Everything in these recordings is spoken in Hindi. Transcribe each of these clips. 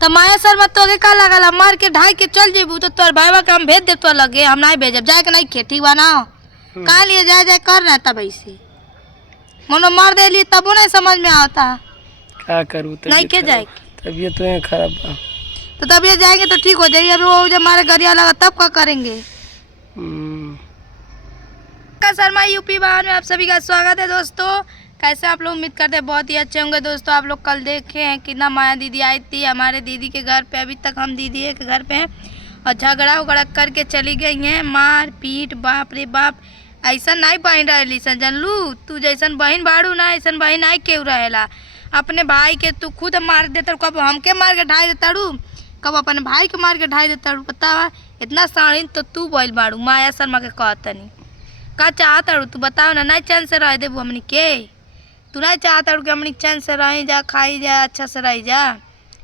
तो माया शर्मा तो का लगल मार के ढाई के चल जेबू तो तोर भाईवा के हम भेज दे तो लगे हम नहीं भेजब जाए के नहीं खे ठीक बा ना कहाँ लिए जाए जाए कर रहा तब ऐसे मनो मार दे लिए तब नहीं समझ में आता क्या करूँ नहीं के जाए तबीयत तो खराब बा। तो तबीयत जाएंगे तो ठीक हो जाएगी अब वो जब हमारे गरिया लगा तब क्या करेंगे। शर्मा यूपी वाहन में आप सभी का स्वागत है दोस्तों। कैसे आप लोग उम्मीद करते हैं बहुत ही अच्छे होंगे दोस्तों। आप लोग कल देखे हैं कितना माया दीदी आई थी हमारे दीदी के घर पे। अभी तक हम दीदी के घर पे हैं और झगड़ा उगड़ा करके चली गई हैं। मार पीट बाप रे बाप ऐसा नहीं बहन रही सन जानलू तू जैसन बहन बाड़ू ना ऐसा बहन आई केहू रहेला। अपने भाई के तू खुद मार देता कब हमके मार के ढाई देता कब अपने भाई के मार के ढाई देता पता इतना साड़ी तो तू बोल बाड़ू माया शर्मा के कहतनी का चाहता तू बताओ ना नहीं चैन से रह देबू हमनी के तू नहीं चाहता कि हमनी चैन से रही जा खाई जा अच्छा से रही जा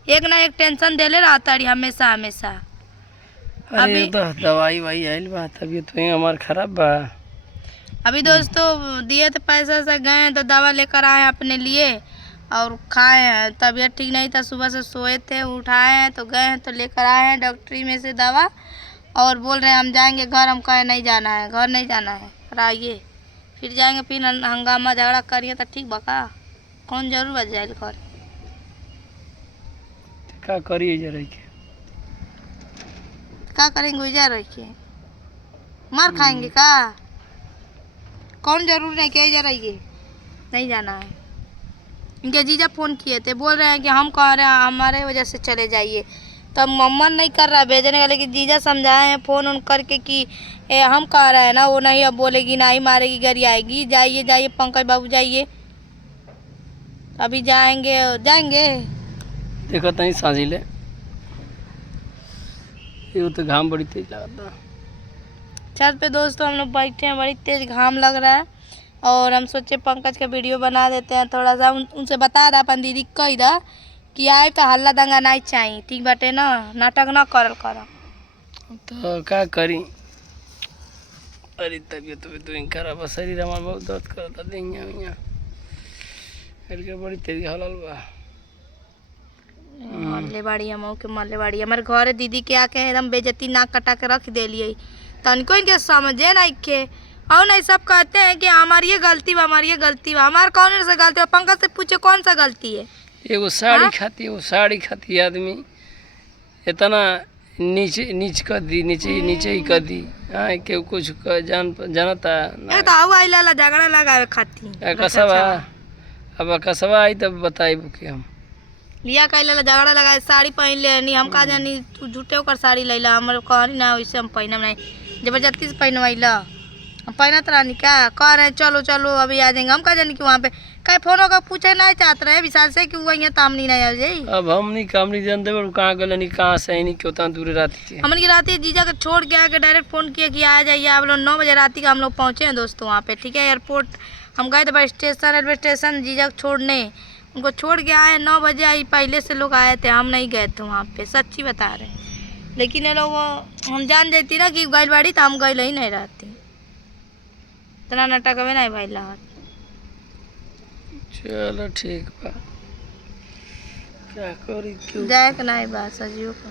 एक ना एक टेंशन देले रहता हमेशा हमेशा। अभी तो दवाई वाई आइल बा तबीयत तो हमार खराब बा। अभी दोस्तों दिए तो पैसा से गए तो दवा लेकर आए अपने लिए और खाए हैं। तबीयत ठीक नहीं था सुबह से सोए थे उठाए हैं तो गए हैं तो लेकर आए हैं डॉक्टरी में से दवा और बोल रहे हैं हम जाएंगे घर। हम कहे नहीं जाना है घर नहीं जाना है आइए फिर जाएंगे फिर हंगामा झगड़ा करिए तो ठीक बका कौन जरूर बच जाए घर क्या करिए जरा क्या करेंगे उजा रह के मार खाएंगे का कौन जरूर नहीं कि जा रहिए नहीं जाना है। इनके जीजा फ़ोन किए थे बोल रहे हैं कि हम कह रहे हैं हमारे वजह से चले जाइए तब मन नहीं कर रहा है भेजने का। लेकिन जीजा समझाए हैं फ़ोन उन करके कि हम कह रहे हैं ना वो नहीं अब बोलेगी नहीं मारेगी गाड़ी आएगी जाइए जाइए पंकज बाबू जाइए अभी जाएंगे जाएंगे देखो तनी साझी ले ये तो घाम बड़ी तेज लगता। छत पे दोस्तों हम लोग बैठे हैं बड़ी तेज घाम लग रहा है और हम सोचे पंकज का वीडियो बना देते हैं थोड़ा सा उनसे बता दा अपन दीदी कह दा कि आए तो हल्ला दंगा नहीं चाहिए ठीक बाटे ना नाटक ना करल कर तो क्या करी। अरे तबीयत तो खराब है शरीर हमारा बहुत दर्द करता देंगे बड़ी तेज हलल बा। मरले बाड़ी हम के मरले बाड़ी हमारे घर दीदी के आके एकदम बेइज्जती नाक कटा के रख दिए तनिको इनके समझे नहीं के और नहीं सब कहते हैं कि हमारी ये गलती बा हमारी ये गलती बा हमारे कौन सा गलती बा। पंकज से पूछे कौन सा गलती है। एगो साड़ी खाती वो साड़ी खाती आदमी इतना नीचे नीच कर दी नीचे ही कर दी हाँ के कुछ जानता ये तो हवा इला झगड़ा लगावे खाती कसबा अब कसबा आई तब बताई कि हम लिया का झगड़ा लगाए साड़ी पहन ले नहीं हम का जानी तू झूठे होकर साड़ी लैला हमारे कहनी ना वैसे हम पहनब नहीं जबरदस्ती से पहनवैला हम पहनत रहनी क्या कह रहे चलो चलो अभी आ जाएंगे। हम कह जानी कि वहाँ पे कहीं फोन होकर पूछे नहीं चाहते रहे विशाल से कि वो यहाँ तामनी नहीं आ जाए। अब हम नहीं काम नहीं जानते कहाँ गए नहीं कहाँ से नहीं क्यों उतना दूर रात थी हमने की रात जीजा के छोड़ के आके डायरेक्ट फ़ोन किया कि आ जाइए आप लोग 9 बजे रात का हम लोग पहुँचे हैं दोस्तों वहाँ पे ठीक है। एयरपोर्ट हम गए थे बस स्टेशन रेलवे स्टेशन जीजा को छोड़ने उनको छोड़ के आए 9 बजे आई पहले से लोग आए थे हम नहीं गए थे वहाँ पे सच्ची बता रहे। लेकिन ये लोग हम जान जाती ना कि गई बाड़ी तो हम गई ही नहीं रहती इतना नाटक में नहीं भाई लहत। चलो ठीक बा क्या करी क्यों जाए कि नहीं बात सजियो को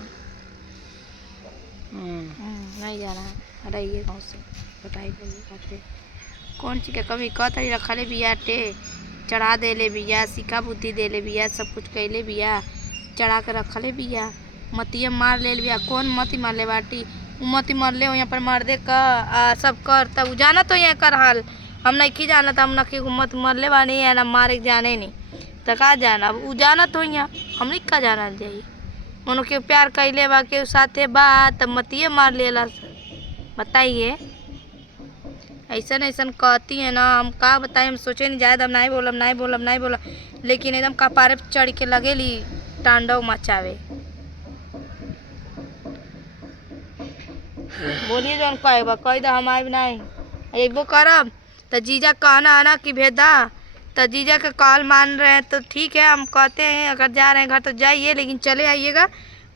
नहीं जाना है रहिए गाँव से बताइए खाते कौन चीज़ का कभी कह तरी रखले बिया टे चढ़ा दे ले बिया सिक्का बुद्धि दे ले बिया सब कुछ कैले बिया चढ़ा के रखले बिया मतिया मार ले बिया कौन मती मार ले बाटी मती मर ले यहाँ पर मार दे का सब कर तब जाना तो यहाँ कर हाल हम नहीं की जाना तो हम न कि मत मर ले बानी है ना मारे जाने नहीं तो का जाना अब जाना तो यहाँ हम नहीं का जाना जाइए मनो के प्यार कैले बा के साथे बा तब मतिए मार लेला बताइए ऐसा कहती है ना हम का बताए हम सोचे नहीं जाए हम नहीं बोलब लेकिन एकदम कपारे चढ़ के लगेली तांडव मचावे। बोलिए जौन कह दो हम आए नहीं एबो करब तो जीजा कहना आना कि भेदा तो जीजा के कॉल मान रहे हैं तो ठीक है हम कहते हैं अगर जा रहे हैं घर तो जाइए लेकिन चले आइएगा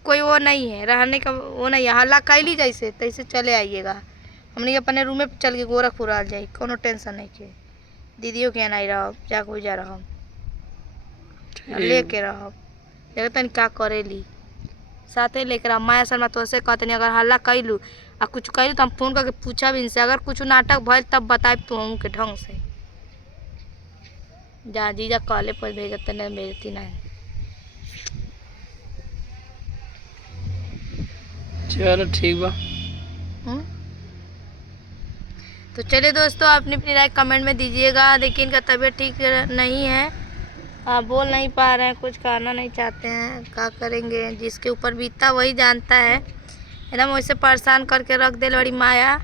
कोई वो नहीं है रहने का वो नहीं है हल्ला कैली जैसे तैसे चले आइएगा। हमने अपने रूम में चल के गोरखपुर आ जाए कोनो टेंशन नहीं के दीदियों के नहीं रहो जाके जा रहो लेके रहो तन का करेली साथे लेकर आओ। माया शर्मा तो ऐसे कहते नहीं, अगर हल्ला कैलू आ कुछ कैलू तो हम फोन करके पूछा भी इनसे, अगर कुछ नाटक भइल तब बताए तू हम के ढंग से। जा जीजा कॉले पर भेजते नहीं भेजती नहीं। चलो ठीक बा। तो चलिए दोस्तों, अपनी अपनी राय कमेंट में दीजिएगा। देखिए इनका तबीयत ठीक नहीं है, बोल नहीं पा रहे हैं, कुछ कहना नहीं चाहते हैं, क्या करेंगे। जिसके ऊपर बीतता वही जानता है। एकदम वैसे परेशान करके रख दे बड़ी माया।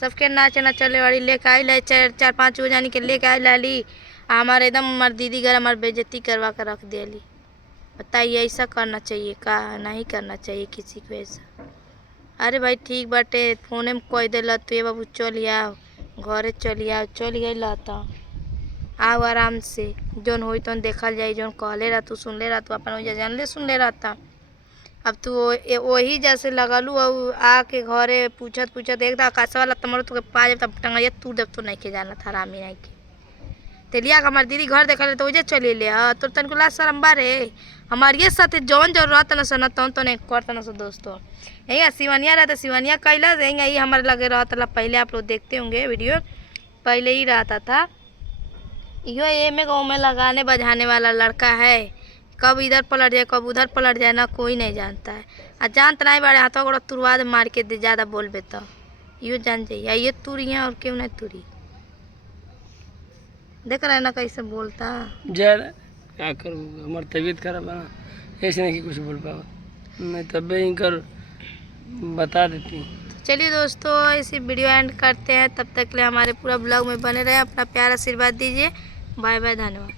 सबके नाचे ना चले वाली लेके आई ला, चार पाँच गो जानी के लेके आई लाली, हमारे एकदम हमारे दीदी घर हमारे बेइज्जती करवा कर रख देली। बताइए ऐसा करना चाहिए का? नहीं करना चाहिए किसी को ऐसा। अरे भाई ठीक बाटे, फोने में कह दिल तू ये बाबू चल आओ घरे, चल आओ, चल गई लता आओ आराम से, जोन होई तो देखल जाई, जोन कहले रह तू सुन ले रह तू अपन वजह जान ले सुन ले रहता। अब तू वही जैसे लगलू और आके घरे पूछत पूछत एक आकाश वाला तमर तो पा जब तब टंगाइया तू जब तो नहीं के जाना था रामी नहीं के तेलिया हमार दीदी घर देखल तो वजह चले ले तो तनको ला शरम बारे हमारे साथ जौन जरूरत न सन तौन तो नहीं करता न सो दोस्तों। यही सिवनिया रहता, सिवनिया कैला यही हमारे लगे रहता ला। पहले आप लोग देखते होंगे वीडियो, पहले ही रहता था। यो ये में गाँव में लगाने बजाने वाला लड़का है, कब इधर पलट जाए कब उधर पलट जाए ना कोई नहीं जानता है। आ जानता नहीं बड़े हाथों गोड़ा तुरवा दे मार के दे, ज़्यादा बोलबे तो यो जान जाइए ये तुरी है और क्यों नहीं तुरी। देख रहे ना कैसे बोलता। ज़्यादा क्या करूँ, हमारी तबीयत खराब है ना, ऐसे नहीं कि कुछ बोल पाओ, नहीं तब कर बता देती। चलिए दोस्तों इसी वीडियो एंड करते हैं, तब तक के लिए हमारे पूरा ब्लॉग में बने रहे, अपना प्यार आशीर्वाद दीजिए। बाय बाय, धन्यवाद।